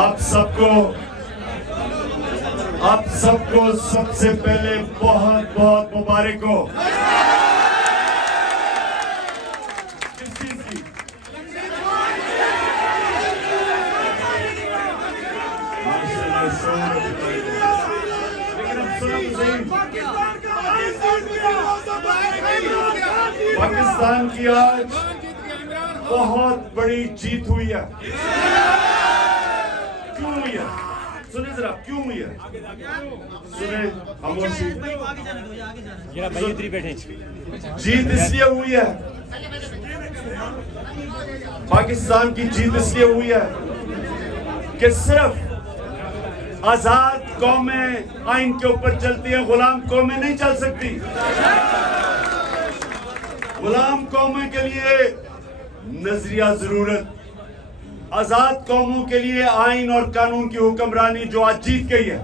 आप सबको सबसे पहले बहुत बहुत मुबारक हो। किस चीज की? लेकिन अब सुनो तो सही, पाकिस्तान की आज बहुत बड़ी जीत हुई है। क्यों हुई है? सुने जरा, क्यों हुई है? सुने खामोशी। जीत इसलिए हुई है, पाकिस्तान की जीत इसलिए हुई है कि सिर्फ आजाद कौमें आइन के ऊपर चलती हैं, गुलाम कौमें नहीं चल सकती। गुलाम कौमें के लिए नजरिया जरूरत, आजाद कौमों के लिए आइन और कानून की हुक्मरानी जो आज जीत गई है।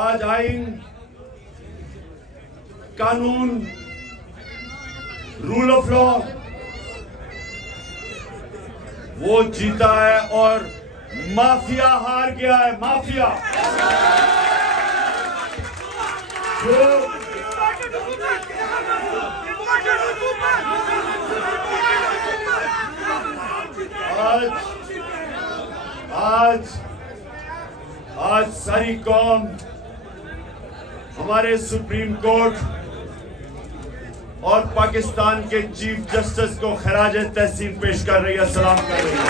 आज आइन, कानून, रूल ऑफ लॉ वो जीता है और माफिया हार गया है। माफिया जो आज सारी कौम हमारे सुप्रीम कोर्ट और पाकिस्तान के चीफ जस्टिस को खराज तहसीन पेश कर रही है, सलाम कर रही है।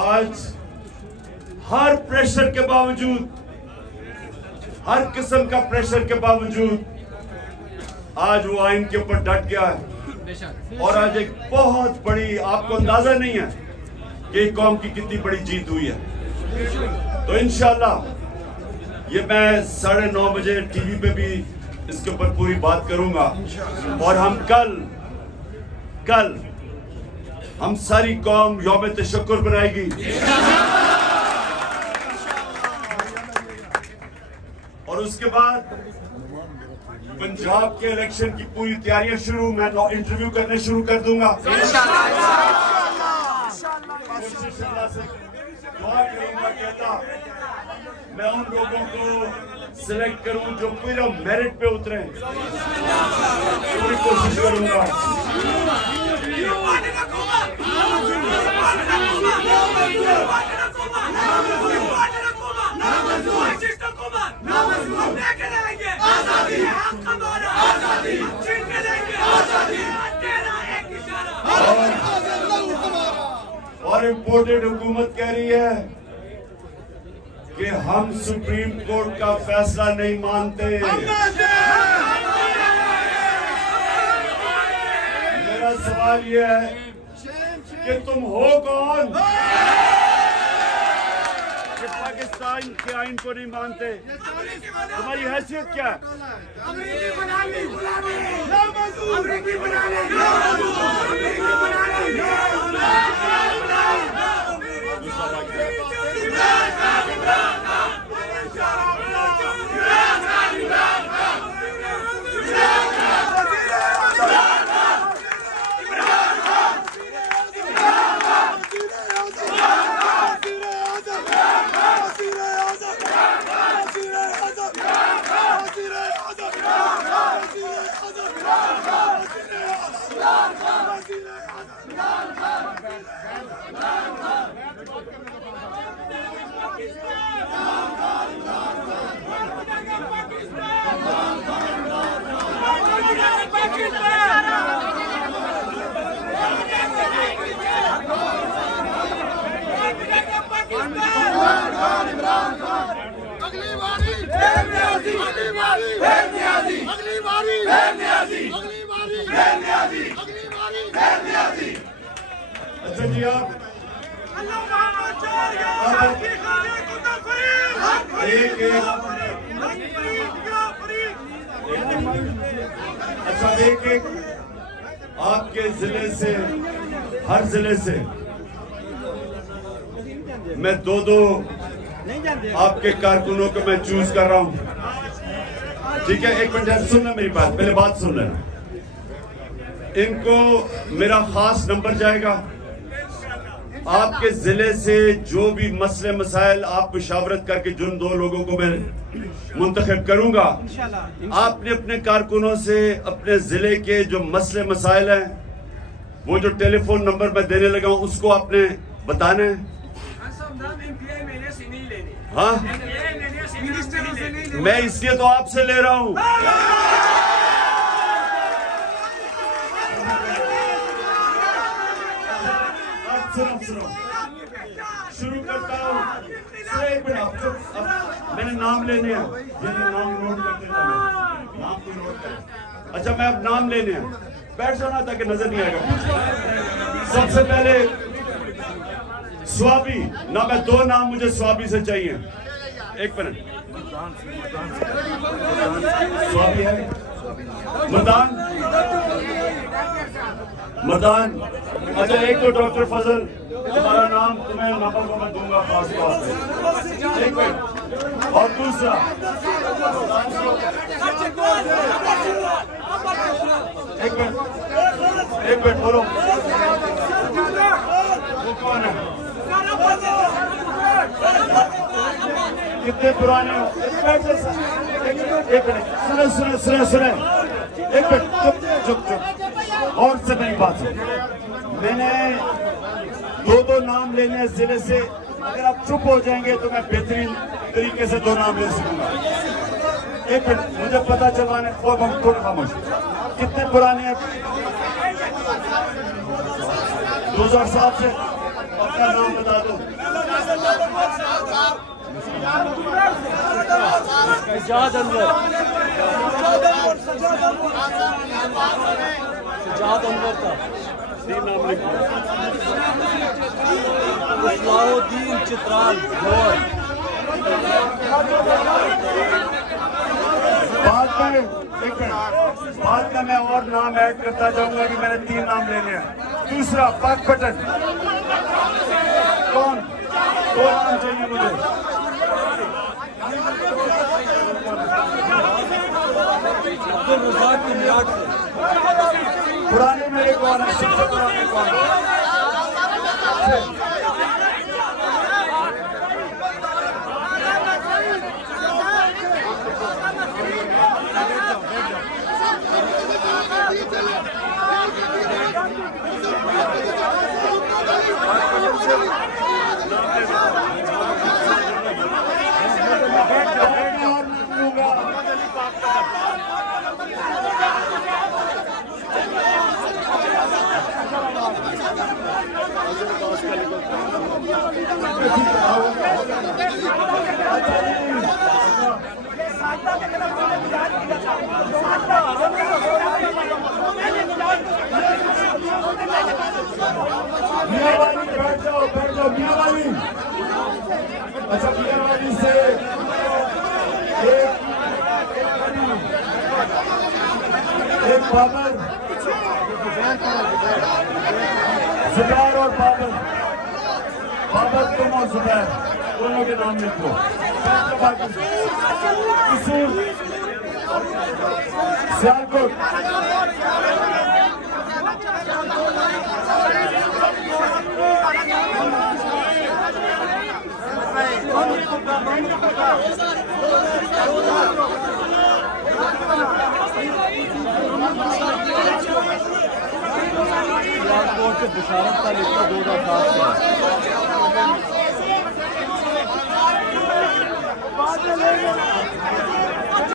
आज हर प्रेशर के बावजूद, हर किस्म का प्रेशर के बावजूद आज वो आइन के ऊपर डट गया है। और आज एक बहुत बड़ी, आपको अंदाजा नहीं है कि कौम की कितनी बड़ी जीत हुई है। तो इंशाल्लाह ये मैं 9:30 बजे टीवी पे भी इसके ऊपर पूरी बात करूंगा। और हम कल हम सारी कौम यौम तशक्कुर बनाएगी। और उसके बाद पंजाब के इलेक्शन की पूरी तैयारियां शुरू, मैं इंटरव्यू करने शुरू कर दूंगा। मैं उन लोगों को सिलेक्ट करूं जो पूरा मेरिट पे उतरे, पूरी कोशिश करूंगा। और इम्पोर्टेड हुकूमत कह रही है कि हम सुप्रीम कोर्ट का फैसला नहीं मानते। मेरा सवाल यह है कि तुम हो कौन कि पाकिस्तान के आइन को नहीं मानते? तुम्हारी हैसियत क्या है? अच्छा जी, आप एक आपके जिले से हर जिले से मैं दो आपके कारकुनों को मैं चूज कर रहा हूं। ठीक है, एक मिनट सुन ले मेरी बात, पहले बात सुन लेना। इनको मेरा खास नंबर जाएगा। आपके जिले से जो भी मसले मसाइल आप मुशावरत करके जिन 2 लोगों को मैं मुंतखब करूंगा, आपने अपने कारकुनों से अपने जिले के जो मसले मसाइल हैं, वो जो टेलीफोन नंबर मैं देने लगा हूं, उसको आपने बताना है। हाँ, मैं इसलिए तो आपसे ले रहा हूं। सुनो, शुरू करता हूँ। मैंने नाम लेने हैं, नाम नोट कर देता हूं। नाम को नोट कर। अच्छा, मैं अब नाम लेने हैं, बैठ जाना ताकि नजर नहीं आएगा। सबसे पहले स्वाबी ना, मैं 2 नाम मुझे स्वाबी से चाहिए। एक मिनट, स्वाबी है मदान। अच्छा, एक तो डॉक्टर फजल, तुम्हारा नाम तुम्हें नंबर को मैं दूंगा खास तौर पे। एक मिनट, और दूसरा एक मिनट बोलो, वो कौन है? कितने पुराने हो? एक मिनट, सुने एक मिनट, चुप और से मेरी बात सुन। मैंने 2 नाम लेने हैं जिले से। अगर आप चुप हो जाएंगे तो मैं बेहतरीन तरीके से 2 नाम ले सकूंगा। एक मिनट, मुझे पता चलवाने थोड़ा खामोश। कितने पुराने हैं? 2007 से। अपना नाम बता दो। सजाद अनवर का 3 नाम लिखो। इस्लाउद्दीन चित्राल गौर। बाद में मैं और नाम ऐड करता जाऊंगा कि मैंने 3 नाम लेने हैं। दूसरा पाक बटन, कौन? 2 नाम चाहिए मुझे। पुराने मेरे कौन है? सबसे पुराने कौन है? बैठ जाओ मियावाली। अच्छा, मियावाली से एक बाबर, जुबैर और बाबर तुम और जुबैर दोनों के नाम लिखो। सियालकोट, बिशारत का लिखा 2007 का।